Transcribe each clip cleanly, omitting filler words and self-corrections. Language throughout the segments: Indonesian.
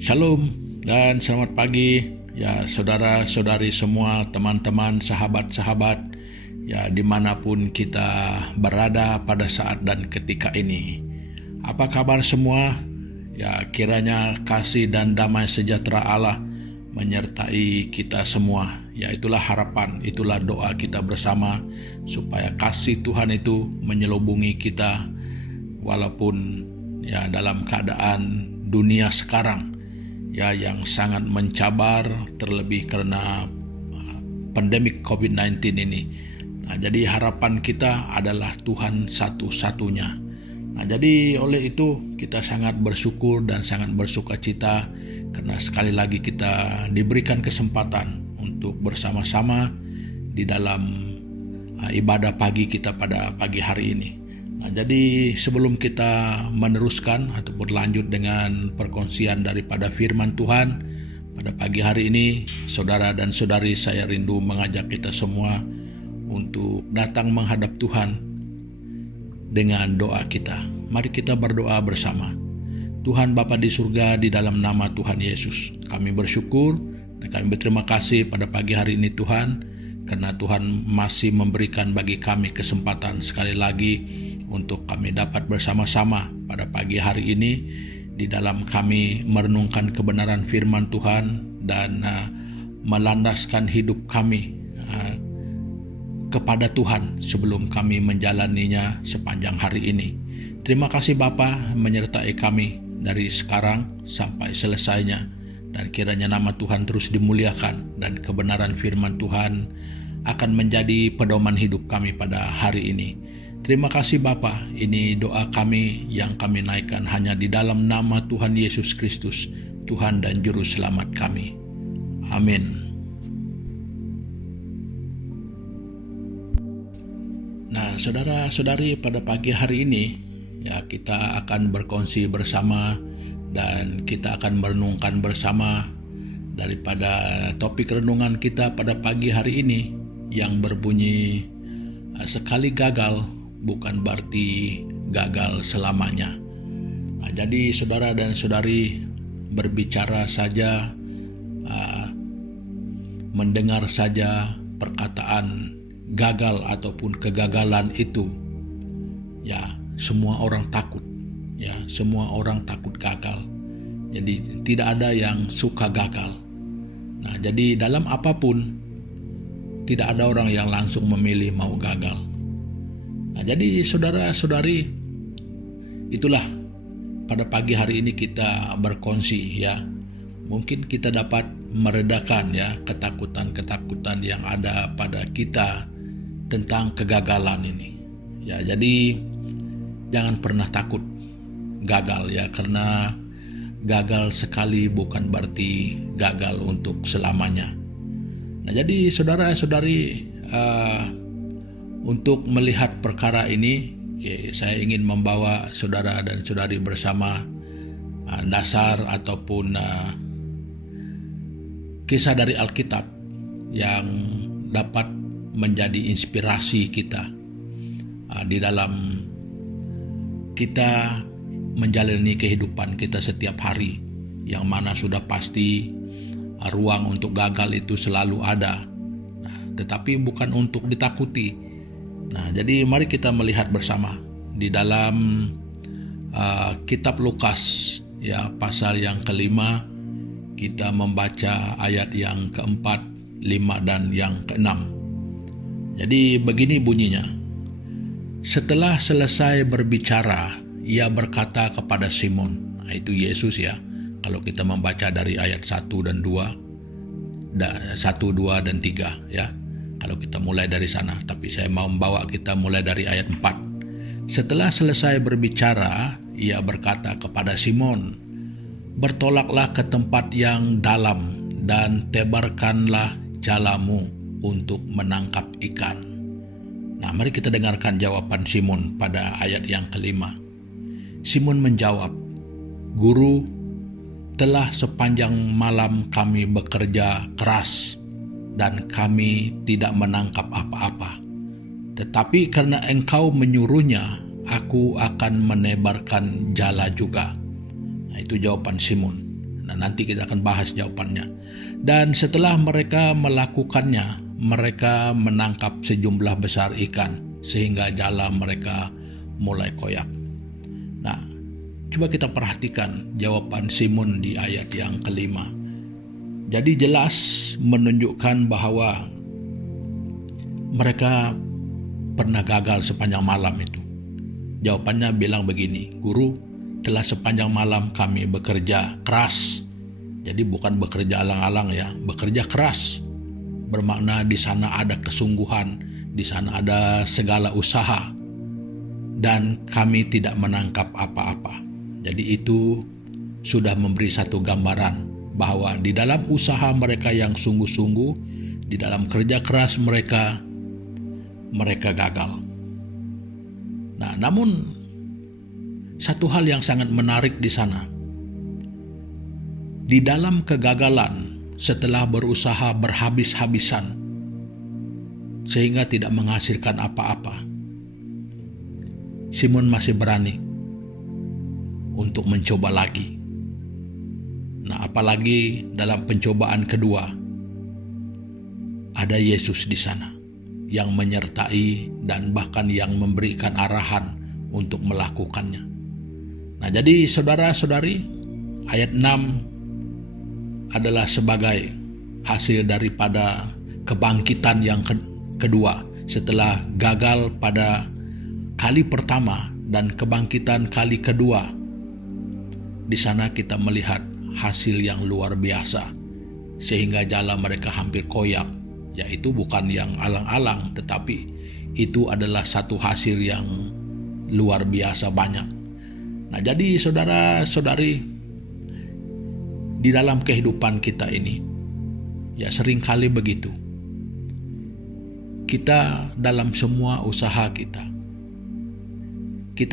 Shalom dan selamat pagi ya saudara-saudari semua, teman-teman, sahabat-sahabat ya dimanapun kita berada pada saat dan ketika ini. Apa kabar semua? Ya kiranya kasih dan damai sejahtera Allah menyertai kita semua. Ya itulah harapan, itulah doa kita bersama supaya kasih Tuhan itu menyelubungi kita walaupun ya dalam keadaan dunia sekarang ya yang sangat mencabar, terlebih karena pandemik COVID-19 ini. Nah, jadi harapan kita adalah Tuhan satu-satunya. Nah, jadi oleh itu kita sangat bersyukur dan sangat bersukacita karena sekali lagi kita diberikan kesempatan untuk bersama-sama di dalam ibadah pagi kita pada pagi hari ini. Nah, jadi sebelum kita meneruskan ataupun lanjut dengan perkongsian daripada firman Tuhan pada pagi hari ini, saudara dan saudari, saya rindu mengajak kita semua untuk datang menghadap Tuhan dengan doa kita. Mari kita berdoa bersama. Tuhan Bapa di surga, di dalam nama Tuhan Yesus, kami bersyukur dan kami berterima kasih pada pagi hari ini Tuhan, karena Tuhan masih memberikan bagi kami kesempatan sekali lagi untuk kami dapat bersama-sama pada pagi hari ini di dalam kami merenungkan kebenaran firman Tuhan dan melandaskan hidup kami kepada Tuhan sebelum kami menjalaninya sepanjang hari ini. Terima kasih Bapa menyertai kami dari sekarang sampai selesainya, dan kiranya nama Tuhan terus dimuliakan dan kebenaran firman Tuhan akan menjadi pedoman hidup kami pada hari ini. Terima kasih Bapa, ini doa kami yang kami naikkan hanya di dalam nama Tuhan Yesus Kristus, Tuhan dan Juru Selamat kami. Amin. Nah, saudara-saudari, pada pagi hari ini ya kita akan berkongsi bersama dan kita akan merenungkan bersama daripada topik renungan kita pada pagi hari ini yang berbunyi sekali gagal bukan berarti gagal selamanya. Nah, jadi saudara dan saudari berbicara saja, mendengar saja perkataan gagal ataupun kegagalan itu, ya semua orang takut, ya semua orang takut gagal. Jadi tidak ada yang suka gagal. Nah, jadi dalam apapun tidak ada orang yang langsung memilih mau gagal. Nah, jadi saudara-saudari, itulah pada pagi hari ini kita berkongsi ya. Mungkin kita dapat meredakan ya ketakutan-ketakutan yang ada pada kita tentang kegagalan ini. Ya, jadi jangan pernah takut gagal ya, karena gagal sekali bukan berarti gagal untuk selamanya. Nah, jadi saudara-saudari, untuk melihat perkara ini, saya ingin membawa saudara dan saudari bersama dasar ataupun kisah dari Alkitab yang dapat menjadi inspirasi kita di dalam kita menjalani kehidupan kita setiap hari, yang mana sudah pasti ruang untuk gagal itu selalu ada, tetapi bukan untuk ditakuti. Nah, jadi mari kita melihat bersama di dalam kitab Lukas ya pasal yang kelima, kita membaca ayat yang keempat, 5 dan yang keenam. Jadi begini bunyinya. Setelah selesai berbicara, ia berkata kepada Simon, nah, itu Yesus ya. Kalau kita membaca dari ayat 1 dan 2 dan 3 ya. Kalau kita mulai dari sana, tapi saya mau membawa kita mulai dari ayat 4. Setelah selesai berbicara, ia berkata kepada Simon, bertolaklah ke tempat yang dalam dan tebarkanlah jalamu untuk menangkap ikan. Nah, mari kita dengarkan jawaban Simon pada ayat yang kelima. Simon menjawab, Guru, telah sepanjang malam kami bekerja keras dan kami tidak menangkap apa-apa. Tetapi karena engkau menyuruhnya, aku akan menebarkan jala juga. Nah, itu jawaban Simon. Nah, nanti kita akan bahas jawabannya. Dan setelah mereka melakukannya, mereka menangkap sejumlah besar ikan sehingga jala mereka mulai koyak. Nah, coba kita perhatikan jawaban Simon di ayat yang kelima. Jadi jelas menunjukkan bahwa mereka pernah gagal sepanjang malam itu. Jawabannya bilang begini, "Guru, telah sepanjang malam kami bekerja keras." Jadi bukan bekerja alang-alang ya, bekerja keras. Bermakna di sana ada kesungguhan, di sana ada segala usaha. Dan kami tidak menangkap apa-apa. Jadi itu sudah memberi satu gambaran bahwa di dalam usaha mereka yang sungguh-sungguh, di dalam kerja keras mereka gagal. Nah, namun satu hal yang sangat menarik di sana, di dalam kegagalan setelah berusaha berhabis-habisan sehingga tidak menghasilkan apa-apa, Simon masih berani untuk mencoba lagi. Nah, apalagi dalam pencobaan kedua ada Yesus di sana yang menyertai dan bahkan yang memberikan arahan untuk melakukannya. Nah, jadi saudara-saudari, ayat 6 adalah sebagai hasil daripada kebangkitan yang kedua setelah gagal pada kali pertama dan kebangkitan kali kedua. Di sana kita melihat hasil yang luar biasa sehingga jala mereka hampir koyak, yaitu bukan yang alang-alang, tetapi itu adalah satu hasil yang luar biasa banyak. Nah, jadi saudara-saudari, di dalam kehidupan kita ini, ya seringkali begitu. Kita dalam semua usaha kita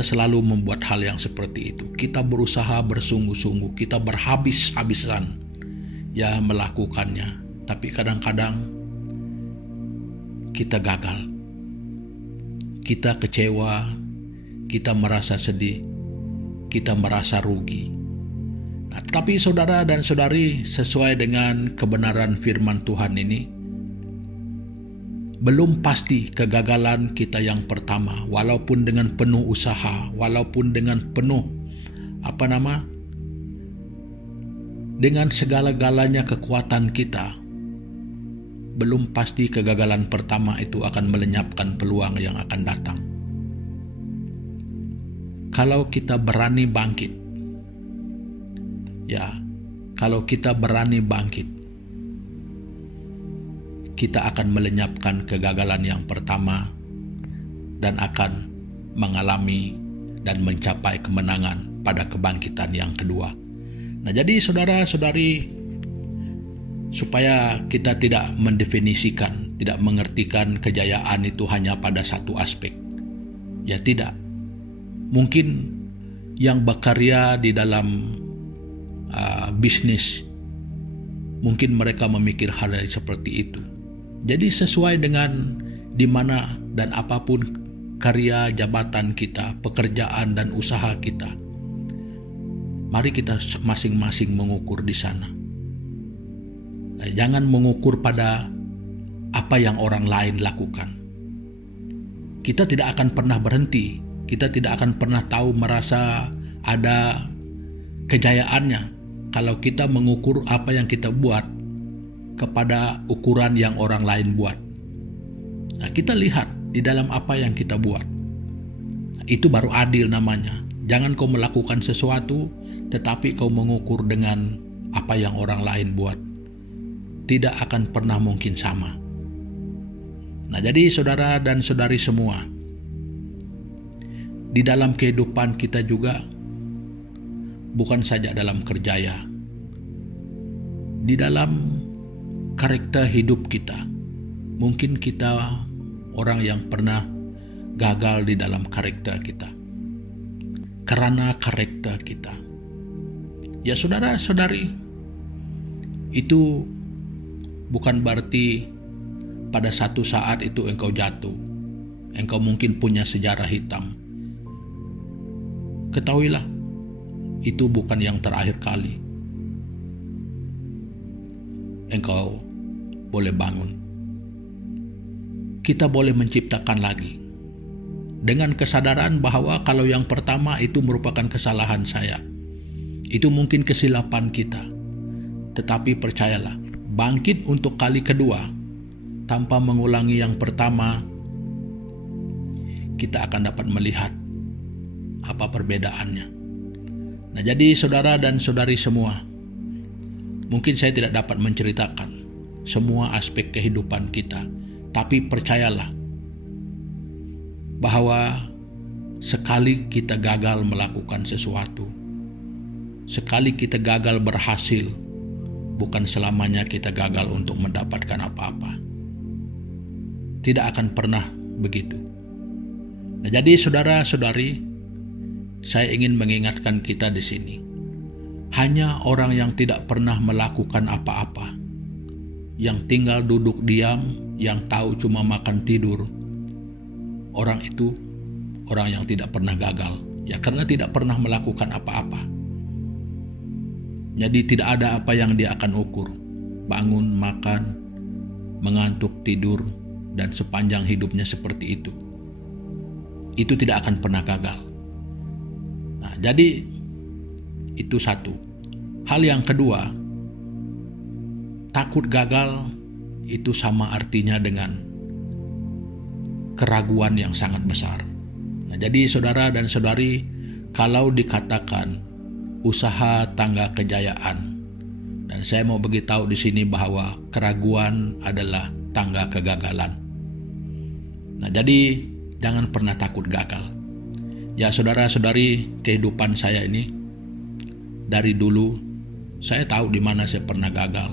selalu membuat hal yang seperti itu. Kita berusaha bersungguh-sungguh, kita berhabis-habisan ya melakukannya. Tapi kadang-kadang kita gagal. Kita kecewa, kita merasa sedih, kita merasa rugi. Nah, tapi saudara dan saudari, sesuai dengan kebenaran firman Tuhan ini, belum pasti kegagalan kita yang pertama, walaupun dengan penuh usaha, walaupun dengan penuh dengan segala-galanya kekuatan kita, belum pasti kegagalan pertama itu akan melenyapkan peluang yang akan datang. Kalau kita berani bangkit, kita akan melenyapkan kegagalan yang pertama dan akan mengalami dan mencapai kemenangan pada kebangkitan yang kedua. Nah, jadi saudara-saudari, supaya kita tidak mendefinisikan, tidak mengertikan kejayaan itu hanya pada satu aspek. Ya tidak. Mungkin yang berkarya di dalam bisnis, mungkin mereka memikir hal yang seperti itu. Jadi sesuai dengan di mana dan apapun karya, jabatan kita, pekerjaan dan usaha kita, mari kita masing-masing mengukur di sana. Nah, jangan mengukur pada apa yang orang lain lakukan. Kita tidak akan pernah berhenti, kita tidak akan pernah tahu merasa ada kejayaannya kalau kita mengukur apa yang kita buat kepada ukuran yang orang lain buat. Nah, kita lihat di dalam apa yang kita buat. Nah, itu baru adil namanya. Jangan kau melakukan sesuatu tetapi kau mengukur dengan apa yang orang lain buat. Tidak akan pernah mungkin sama. Nah, jadi saudara dan saudari semua, di dalam kehidupan kita juga, bukan saja dalam kerjaya, di dalam karakter hidup kita. Mungkin kita orang yang pernah gagal di dalam karakter kita. Karena karakter kita. Ya saudara-saudari, itu bukan berarti pada satu saat itu engkau jatuh. Engkau mungkin punya sejarah hitam. Ketahuilah, itu bukan yang terakhir kali. engkau boleh bangun. Kita boleh menciptakan lagi dengan kesadaran bahwa kalau yang pertama itu merupakan kesalahan saya, itu mungkin kesilapan kita. Tetapi percayalah, bangkit untuk kali kedua tanpa mengulangi yang pertama, kita akan dapat melihat apa perbedaannya. Nah, jadi saudara dan saudari semua, mungkin saya tidak dapat menceritakan semua aspek kehidupan kita, tapi percayalah bahwa sekali kita gagal melakukan sesuatu, sekali kita gagal berhasil, bukan selamanya kita gagal untuk mendapatkan apa-apa. Tidak akan pernah begitu. Nah, jadi saudara-saudari, saya ingin mengingatkan kita di sini. Hanya orang yang tidak pernah melakukan apa-apa, yang tinggal duduk diam, yang tahu cuma makan tidur, orang itu orang yang tidak pernah gagal, ya karena tidak pernah melakukan apa-apa. Jadi tidak ada apa yang dia akan ukur. Bangun, makan, mengantuk, tidur, dan sepanjang hidupnya seperti itu. Itu tidak akan pernah gagal. Nah, jadi itu satu. Hal yang kedua, takut gagal itu sama artinya dengan keraguan yang sangat besar. Nah, jadi saudara dan saudari, kalau dikatakan usaha tangga kejayaan, dan saya mau beritahu di sini bahwa keraguan adalah tangga kegagalan. Nah, jadi jangan pernah takut gagal. Ya saudara-saudari, kehidupan saya ini dari dulu saya tahu di mana saya pernah gagal.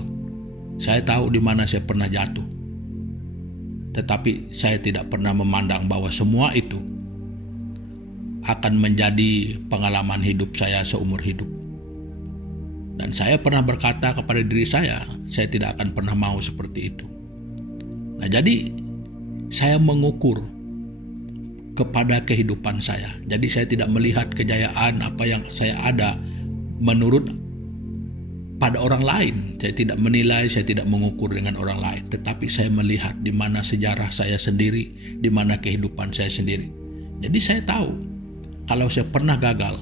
Saya tahu di mana saya pernah jatuh. Tetapi saya tidak pernah memandang bahwa semua itu akan menjadi pengalaman hidup saya seumur hidup. Dan saya pernah berkata kepada diri saya tidak akan pernah mau seperti itu. Nah, jadi saya mengukur kepada kehidupan saya. Jadi saya tidak melihat kejayaan apa yang saya ada menurut pada orang lain. Saya tidak menilai, saya tidak mengukur dengan orang lain. Tetapi saya melihat di mana sejarah saya sendiri, di mana kehidupan saya sendiri. Jadi saya tahu kalau saya pernah gagal,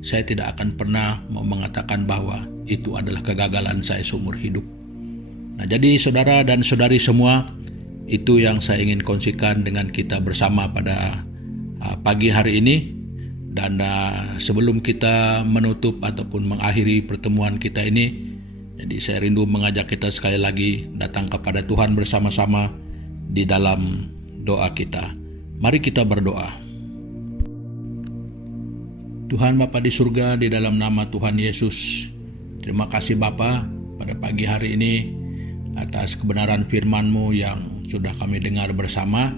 saya tidak akan pernah mau mengatakan bahwa itu adalah kegagalan saya seumur hidup. Nah, jadi saudara dan saudari semua, itu yang saya ingin kongsikan dengan kita bersama pada pagi hari ini. Dan sebelum kita menutup ataupun mengakhiri pertemuan kita ini, jadi saya rindu mengajak kita sekali lagi datang kepada Tuhan bersama-sama di dalam doa kita. Mari kita berdoa. Tuhan Bapa di surga, di dalam nama Tuhan Yesus, terima kasih Bapa pada pagi hari ini atas kebenaran firman-Mu yang sudah kami dengar bersama.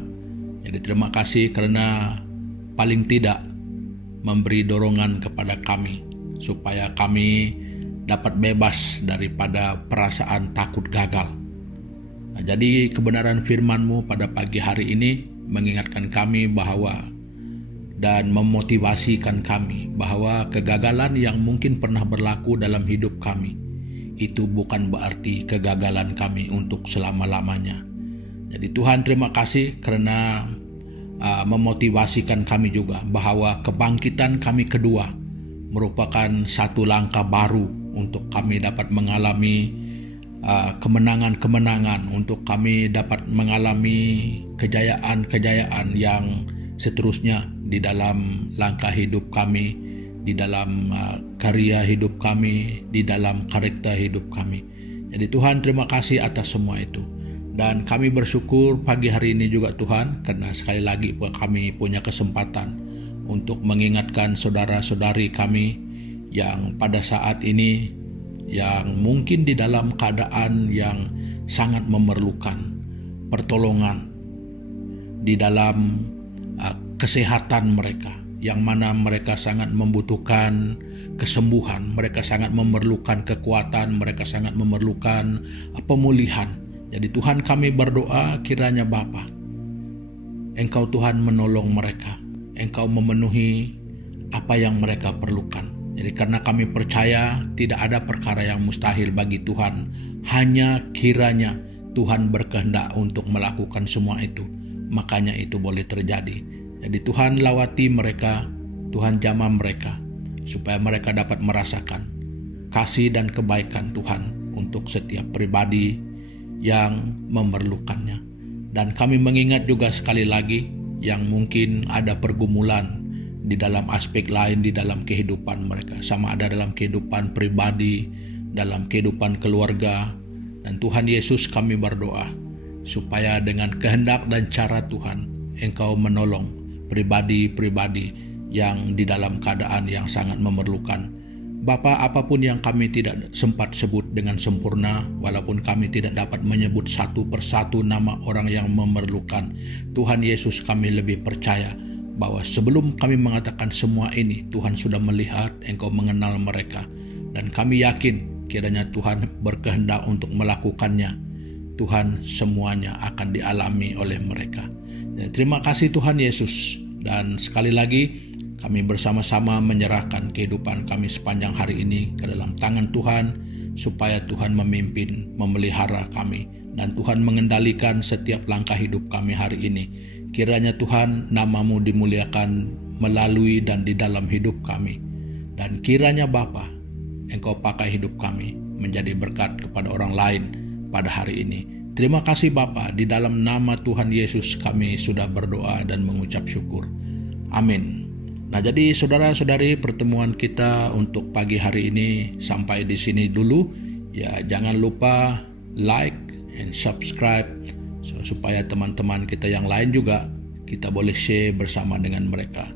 Jadi terima kasih karena paling tidak memberi dorongan kepada kami supaya kami dapat bebas daripada perasaan takut gagal. Nah, jadi kebenaran firman-Mu pada pagi hari ini mengingatkan kami bahwa dan memotivasikan kami bahwa kegagalan yang mungkin pernah berlaku dalam hidup kami itu bukan berarti kegagalan kami untuk selama-lamanya. Jadi Tuhan terima kasih karena memotivasikan kami juga bahwa kebangkitan kami kedua merupakan satu langkah baru untuk kami dapat mengalami kemenangan-kemenangan, untuk kami dapat mengalami kejayaan-kejayaan yang seterusnya di dalam langkah hidup kami, di dalam karya hidup kami, di dalam karakter hidup kami. Jadi Tuhan terima kasih atas semua itu. Dan kami bersyukur pagi hari ini juga Tuhan, karena sekali lagi kami punya kesempatan untuk mengingatkan saudara-saudari kami yang pada saat ini yang mungkin di dalam keadaan yang sangat memerlukan pertolongan di dalam kesehatan mereka, yang mana mereka sangat membutuhkan kesembuhan, mereka sangat memerlukan kekuatan, mereka sangat memerlukan pemulihan. Jadi Tuhan kami berdoa kiranya Bapa, Engkau Tuhan menolong mereka, Engkau memenuhi apa yang mereka perlukan. Jadi karena kami percaya tidak ada perkara yang mustahil bagi Tuhan Hanya kiranya Tuhan berkehendak untuk melakukan semua itu, makanya itu boleh terjadi. Jadi Tuhan lawati mereka, Tuhan jamah mereka, supaya mereka dapat merasakan kasih dan kebaikan Tuhan untuk setiap pribadi yang memerlukannya. Dan kami mengingat juga sekali lagi yang mungkin ada pergumulan di dalam aspek lain di dalam kehidupan mereka, sama ada dalam kehidupan pribadi, dalam kehidupan keluarga. Dan Tuhan Yesus, kami berdoa supaya dengan kehendak dan cara Tuhan, Engkau menolong pribadi-pribadi yang di dalam keadaan yang sangat memerlukan. Bapa, apapun yang kami tidak sempat sebut dengan sempurna, walaupun kami tidak dapat menyebut satu persatu nama orang yang memerlukan, Tuhan Yesus, kami lebih percaya bahwa sebelum kami mengatakan semua ini, Tuhan sudah melihat, Engkau mengenal mereka. Dan kami yakin kiranya Tuhan berkehendak untuk melakukannya. Tuhan, semuanya akan dialami oleh mereka. Terima kasih Tuhan Yesus. Dan sekali lagi kami bersama-sama menyerahkan kehidupan kami sepanjang hari ini ke dalam tangan Tuhan, supaya Tuhan memimpin, memelihara kami, dan Tuhan mengendalikan setiap langkah hidup kami hari ini. Kiranya Tuhan, nama-Mu dimuliakan melalui dan di dalam hidup kami. Dan kiranya Bapa, Engkau pakai hidup kami menjadi berkat kepada orang lain pada hari ini. Terima kasih Bapa, di dalam nama Tuhan Yesus kami sudah berdoa dan mengucap syukur. Amin. Nah, jadi saudara-saudari, pertemuan kita untuk pagi hari ini sampai di sini dulu. Ya, jangan lupa like and subscribe supaya teman-teman kita yang lain juga kita boleh share bersama dengan mereka.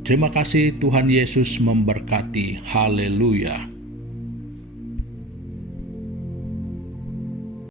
Terima kasih, Tuhan Yesus memberkati. Haleluya.